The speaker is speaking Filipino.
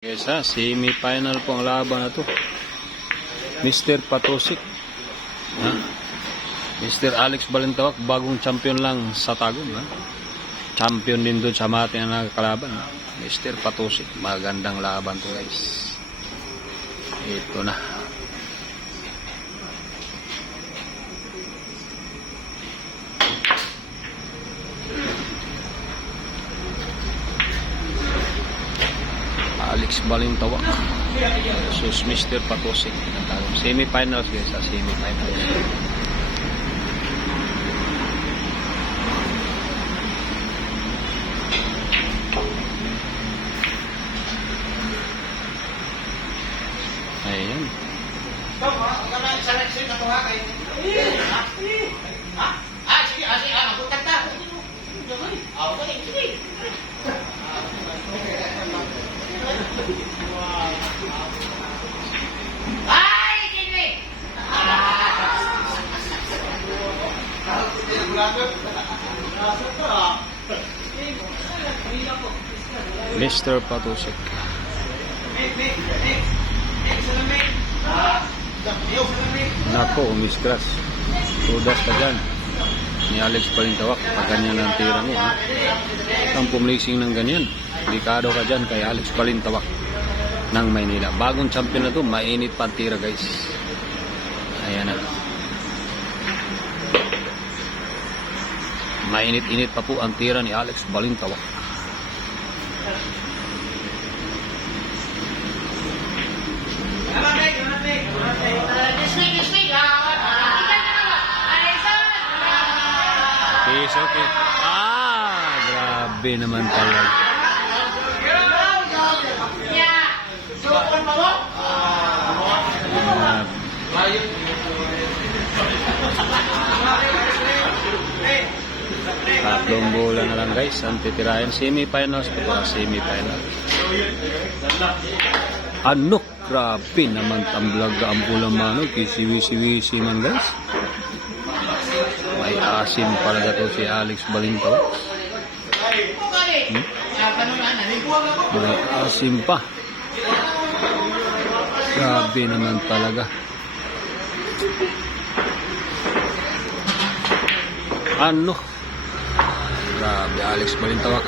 Guys ha, semi-final po ang laban na to. Mr. Patosik. Ha? Mr. Alex Balintawak, bagong champion lang sa Tagum. Ha? Champion din doon sa mati na nakakalaban. Ha? Mr. Patosik, magandang laban to guys. Ito na. Alex Balintawak versus Mr. Patosik. Semi-finals guys, semi-finals. Ayan. Mr. Patosik. Nako, umiskras. Tudas ka dyan ni Alex Balintawak. Pag ganyan ang tira mo, ha? Ang pumlising ng ganyan. Delikado ka dyan kay Alex Balintawak ng Maynila. Bagong champion na to, mainit pa ang tira guys. Ayan na. Mainit-init pa po ang tira ni Alex Balintawak. Okay. Grabe naman talaga. Tatlong bola na lang guys ang titirahin. Semi-finals ito pa, semi-finals. Ano? Grabe naman tamblaga ang bola mano. Kisiwi-siwi man guys. May asim pala to si Alex Balintawak. May asim pa. Grabe naman talaga. Ano? Grabe Alex Balintawak.